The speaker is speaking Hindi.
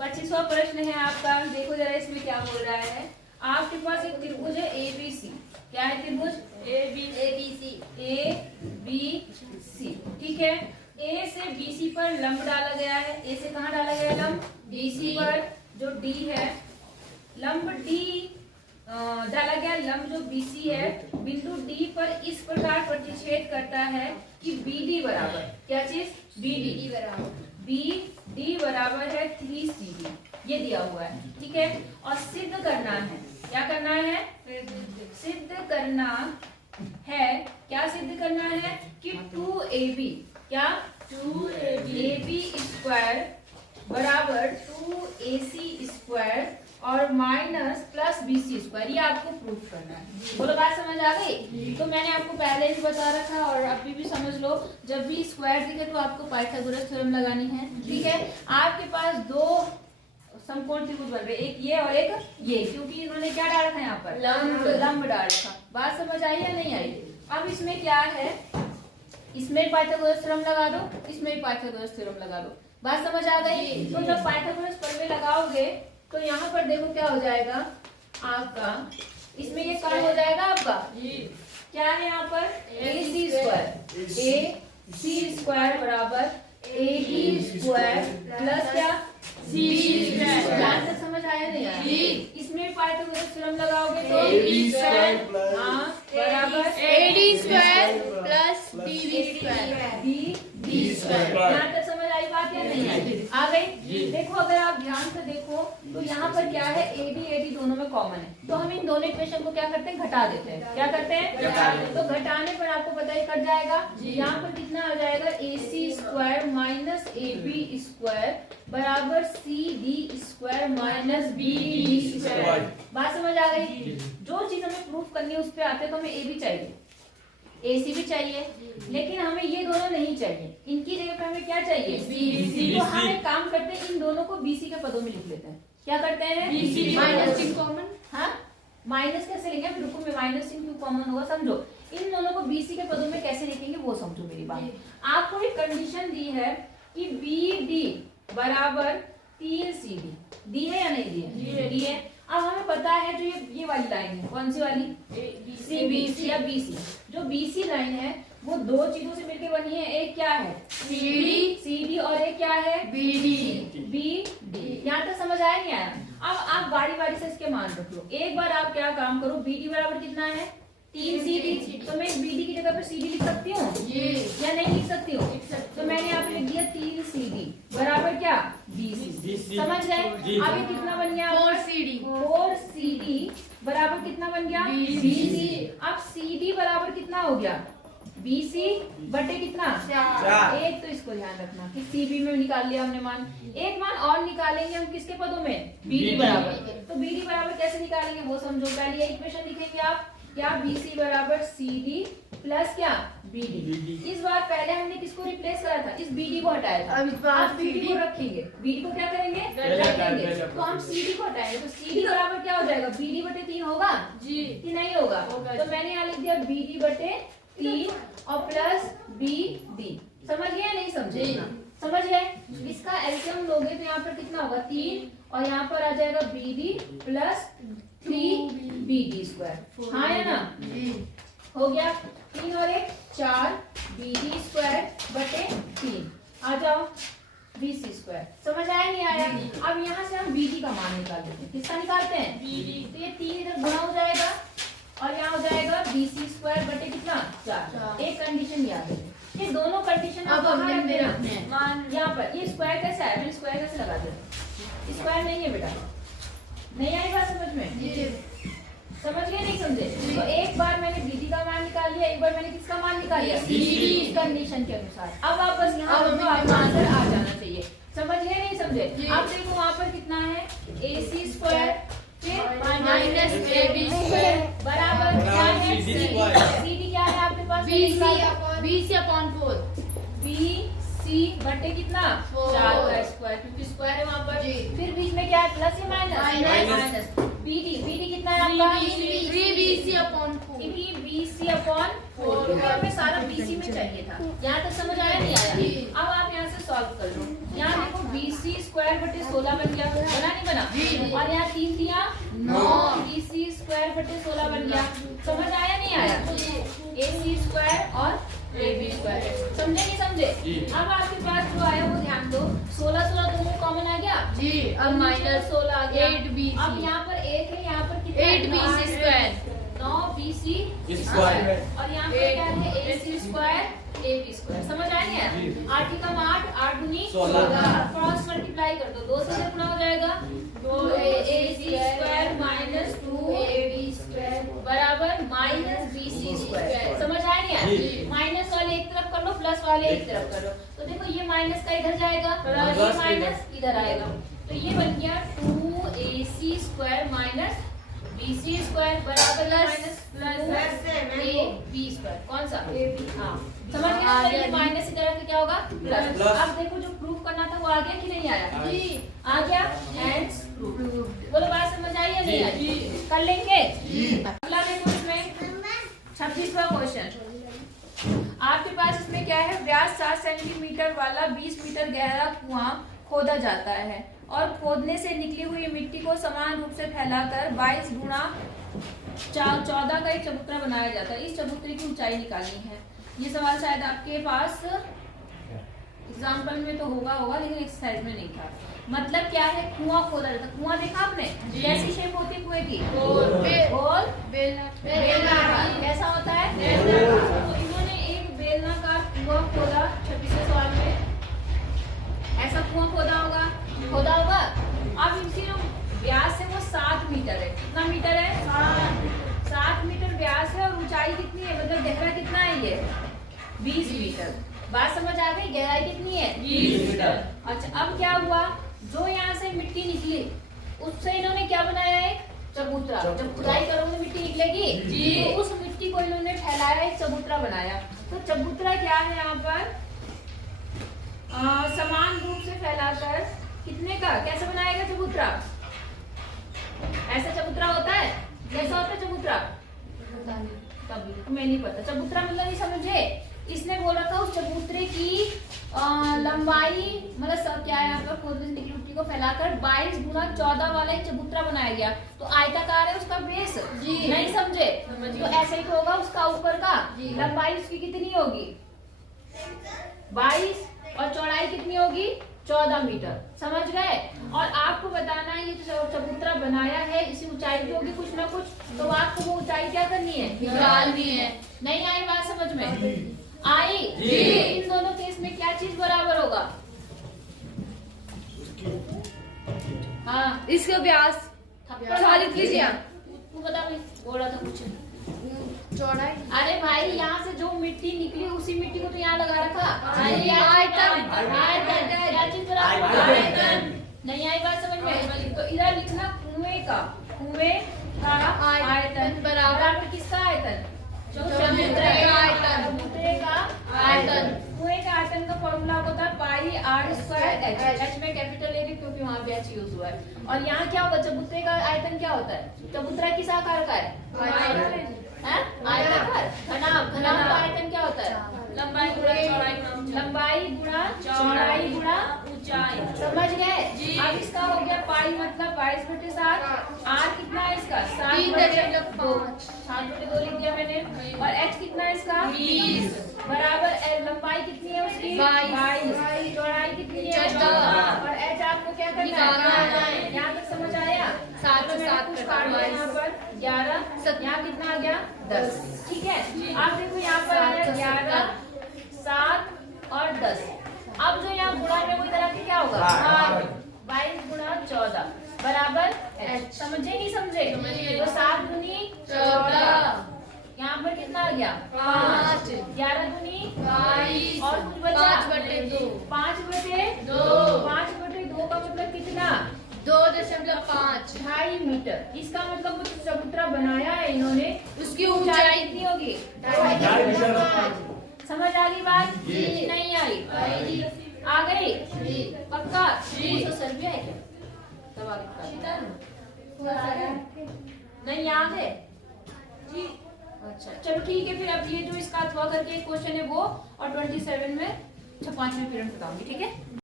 25वां प्रश्न है आपका। देखो जरा इसमें क्या बोल रहा है। आपके पास एक त्रिभुज है ABC। क्या है त्रिभुज? ABC। ठीक है। A से BC पर लंब डाला गया है। A से कहाँ डाला गया है लंब? BC पर। जो D है, लंब D डाला गया। लंब जो BC है बिंदु D पर इस प्रकार प्रतिच्छेद करता है कि BD बराबर, क्या चीज? BD बराबर BD बराबर है 3CD। ये दिया हुआ है, ठीक है। और सिद्ध करना है, क्या करना है? सिद्ध करना है। क्या सिद्ध करना है? कि 2AB, क्या? 2AB स्क्वायर बराबर 2AC स्क्वायर और माइनस प्लस BC स्क्वायर, ये आपको प्रूफ करना है। बोलो, बात समझ आ गई? तो मैंने आपको पहले भी बता रखा और अभी भी समझ लो, जब भी स्क्वायर दिखे तो आपको पाइथागोरस थ्योरम लगानी है, ठीक है। आपके पास दो समकोण त्रिभुज बन रहे, एक ये और एक ये, क्योंकि इन्होंने क्या डाला था यहाँ पर? लंब डाला था। बात समझ आई या नहीं आई? अब इसमें क्या है, इसमें पाइथागोरस थ्योरम लगा दो, इसमें पाइथागोरस थ्योरम लगा दो। बात समझ आ गई? तो जब पाइथागोरस प्रमेय लगाओगे तो यहाँ पर देखो क्या हो जाएगा आपका, इसमें ये काम हो जाएगा आपका। क्या है यहाँ पर? AC स्क्वायर बराबर AD स्क्वायर प्लस क्या? CD square. यहाँ तक समझ आया नहीं आया? इसमें पाइथागोरस थ्योरम लगाओगे तो AB स्क्वायर बराबर AD square plus BD square. यहाँ तक समझ आई बात या नहीं आई? आ गई? देखो अगर आप ध्यान से देखो तो यहाँ पर क्या है? AD दोनों में कॉमन है, तो हम इन दोनों इक्वेशन को क्या करते हैं? घटा देते हैं। क्या करते हैं? तो घटाने पर आपको पता है कट जाएगा। यहाँ पर कितना आ जाएगा? AC square minus AB square बराबर CD square minus BD square. बात समझ आ गई? जो चीज हमें प्रूफ करनी है उस पे आते हैं, तो हमें AB चाहिए, AC भी चाहिए, लेकिन हमें ये दोनों नहीं चाहिए। इनकी जगह पे हमें क्या चाहिए? BC। तो हम एक काम करते हैं, इन दोनों को BC के पदों में लिख लेते हैं। क्या करते हैं? माइनस चिन्ह कॉमन। हाँ, माइनस कैसे लेंगे? रुको, में माइनस चिन्ह क्यों कॉमन होगा समझो। इन दोनों को BC के पदों में कैसे लिखेंगे वो समझो मेरी बात। आपको एक कंडीशन दी है कि BD बराबर 3CD। दी है या नहीं दी है? दी है। अब हमें पता है जो ये वाली लाइन है, कौन सी वाली? CBC या BC। जो BC लाइन है वो दो चीजों से मिलकर बनी है। एक क्या है? CD और एक क्या है? BD। यहाँ तक समझ आया नहीं आया? अब आप बारी बारी से इसके मान रख लो। एक बार आप क्या काम करो, BD बराबर कितना है? 3CD। तो मैं इस BD की जगह पर CD लिख सकती हूँ या नहीं लिख सकती हूँ? तो मैंने यहाँ पे लिख दिया 3CD बराबर क्या? BC। समझ गए? अब ये कितना बन गया? 4CD बराबर कितना बन गया? BC। अब CD बराबर कितना हो गया? BC बटे कितना? 4। एक तो इसको ध्यान रखना कि CB में निकाल लिया हमने मान। एक मान और निकालेंगे हम किसके पदों में? BD बराबर। तो BD बराबर कैसे निकालेंगे वो समझो। पहले ये इक्वेशन लिखेंगे आप, क्या? BC बराबर CD प्लस क्या? BD। इस बार पहले हमने किसको रिप्लेस करा था? इस BD को हटाया था। अब BD को रखेंगे। BD को क्या करेंगे? रखेंगे। तो हम CD को हटाएंगे, तो CD बराबर क्या हो जाएगा? BD बटे 3 होगा कि नहीं होगा? तो मैंने यहाँ लिख दिया BD बटे 3 और प्लस BD। समझ गए या नहीं समझे? समझ गए? इसका एलसीएम लोगे तो यहाँ पर कितना होगा? 3 और यहाँ पर आ जाएगा BD प्लस 3BD स्क्वायर। हाँ या ना? हो गया। 3 और 1 4 BD स्क्वायर बटे 3। आ जाओ BC स्क्वायर। समझ आया नहीं आया? अब यहाँ से हम BD का मान निकाल देते हैं। किसका निकालते हैं? BD। तो ये 3 इधर गुणा हो जाएगा और यहाँ हो जाएगा BC स्क्वायर बटे कितना? 4। एक कंडीशन याद है, ये दोनों कंडीशन अब हमने मान यहाँ पर। ये स्क्वायर कैसा है? मैंने स्क्वायर कैसे लगा दिया? स्क्वायर नहीं है बेटा, नहीं आई बात समझ में? समझ गए नहीं समझे? तो एक बार मैंने BD का मान निकाल लिया, एक बार मैंने किसका मान निकाल लिया? CD कंडीशन के अनुसार। अब आप बस यहाँ आपका आंसर आ जाना चाहिए। समझ गए नहीं समझे? अब देखो वहाँ पर कितना है? AC स्क्वायर फिर माइनस AB स्क्वायर बराबर क्या है? CD क्या है आपके पास? BC/4। BC बटे कितना? 4 का स्क्वायर, क्योंकि स्क्वायर है वहाँ पर। फिर बीच में क्या है? प्लस या माइनस? BD कितना है आपका? 3BC/4। कि भी BC अपॉन 4, क्योंकि हमें सारा BC में चाहिए था। यहाँ तक समझ आया नहीं आया? अब आप यहाँ से सॉल्व कर लो। यहाँ देखो BC स्क्वायर बटे 16 बन गया, बना नहीं बना? और यहाँ 3 दिया 9, BC स्क्वायर बटे 16 बन गया। समझ आया नहीं आया? AC स्क्वायर और AB स्क्वायर, समझे नहीं समझे? अब आपके पास जो आया वो ध्यान दो, 16 16 दोनों कॉमन आ गया जी। अब माइनस 16 आ गया, 8BC। अब यहाँ पर 1 है, यहाँ पर कितना? 8BC स्क्वायर, 9BC स्क्वायर, और यहाँ पर क्या है? AC square AB square. समझ आया नहीं? 8 की कम 8, 8 दूनी 16, क्रॉस मल्टीप्लाई कर दो, 2 से कितना हो जाएगा? 2AC square minus 2AB square बराबर माइनस BC स्क्वायर। समझ आया नहीं आया? माइनस वाले एक तरफ कर लो, प्लस वाले एक तरफ कर लो, तो देखो ये माइनस का इधर जाएगा, ये माइनस इधर आएगा, तो ये बन गया 2AC square minus BC square बराबर माइनस AB स्क्वायर। कौन सा? AB। हाँ, समझ गए? ये माइनस इधर आके क्या होगा? प्लस। अब देखो जो प्रूफ करना था वो आ गया कि नहीं आया? जी आ गया। Hence proved. बोलो बात समझ आई या नहीं आई? कर लेंगे। अगला देखो इसमें 26वां क्वेश्चन। आपके पास इसमें क्या है? व्यास 7 सेंटीमीटर वाला 20 मीटर गहरा कुआं खोदा जाता है और खोदने से निकली हुई मिट्टी को समान रूप से फैलाकर 22 गुणा 14 का एक चबूतरा बनाया जाता है। इस चबूतरे की ऊंचाई निकालनी है। ये सवाल शायद आपके पास एग्जाम्पल में तो होगा लेकिन एक्सरसाइज में नहीं था। मतलब क्या है? कुआं खोदा जाता है। कुआं देखा आपने? कैसी शेप होती है कुएं की? गोल बेलनाकार। कैसा होता है? तो इन्होंने एक बेलनाकार कुआं खोदा 26वें सवाल में। ऐसा कुआं खोदा होगा। अब इनकी जो व्यास है वो 7 मीटर है। कितना मीटर है? 7 मीटर व्यास है और ऊंचाई कितनी है? मतलब गहरा कितना है ये? 20 मीटर। बात समझ आ गई? गहराई कितनी है? 20 मीटर। अच्छा, अब क्या हुआ? जो यहाँ से मिट्टी निकली उससे इन्होंने क्या बनाया? एक चबूतरा। जब खुदाई करोगे मिट्टी निकलेगी जी, तो उस मिट्टी को इन्होंने फैलाया, एक चबूतरा बनाया। तो चबूतरा क्या है यहाँ पर? समान रूप से फैलाकर कितने का? कैसे बनाएगा चबूतरा? ऐसा चबूतरा होता है? कैसा होता है चबूतरा? तभी तुम्हें नहीं पता। चबूतरा मतलब नहीं समझे? इसने बोला था उस चबूतरे की लंबाई, मतलब क्या है आपका? खोदने से निकली मिट्टी को फैलाकर 22 गुणा 14 वाला एक चबूतरा बनाया गया। तो आयताकार है उसका बेस जी, नहीं समझे? तो ऐसे ही होगा उसका ऊपर का। लंबाई उसकी कितनी होगी? 22 और चौड़ाई कितनी होगी? 14 मीटर। समझ गए? और आपको बताना है ये जो चबूतरा बनाया है इसी ऊंचाई की होगी कुछ ना कुछ, तो आपको वो ऊंचाई क्या करनी है? निकालनी है। नहीं आई बात समझ में? आई जी। इन दोनों केस में क्या चीज बराबर होगा? हाँ, इसका व्यास लिख लीजिए। तू बता भाई, बोला था कुछ चौड़ाई। अरे भाई यहाँ से जो मिट्टी निकली उसी मिट्टी को तो यहाँ लगा रखा। आयतन। क्या चीज बराबर? नहीं आई बात समझ में? तो इधर लिखना कुएं का आयतन बराबर किसका आयतन? चबूतरे का आयतन। कुएं का आयतन का फॉर्मूला होता है पाई आर स्क्वायर एच। एच में कैपिटल ए क्योंकि वहाँ पे एच यूज हुआ है। और यहाँ क्या होगा? चबूतरे का आयतन क्या होता है? चबूतरा किस आकार का है? आयताकार। घनाभ का आयतन क्या होता है? लंबाई गुणा चौड़ाई गुणा ऊंचाई। समझ गए? अब इसका हो गया पाई मतलब 22/7। आर कितना है इसका? 7/2। 7/2 लिख दिया मैंने। और एच कितना है इसका? 20 बराबर लंबाई कितनी है उसकी? 22। चौड़ाई कितनी है? 14। और एच आपको क्या करना है? यहाँ तक समझ आया? 7 से 7 यहाँ पर 11, यहाँ कितना आ गया? 10। ठीक है, आप देखो यहाँ पर आ गया 11, 7 और 10। अब जो यहाँ गुणा में वही तरह के क्या होगा? 22 गुणा 14 बराबर एच। समझे नहीं समझे? तो 7 दूनी 14। यहाँ पर कितना आ गया? 5। 11 दूनी 22 और कुछ बचा? 5/2। 5/2 का मतलब कितना? 2.5 2.5 मीटर। इसका मतलब चबूतरा बनाया है इन्होंने, उसकी ऊंचाई कितनी होगी? 2.5 मीटर। समझ आ गई बात? नहीं आई? आ गई? पक्का? तो सर भी है क्या? नहीं याद है जी? अच्छा चलो ठीक है, फिर अब ये जो इसका अथवा करके एक क्वेश्चन है वो, और 27 में 5वें पीरियड बताऊंगी, ठीक है।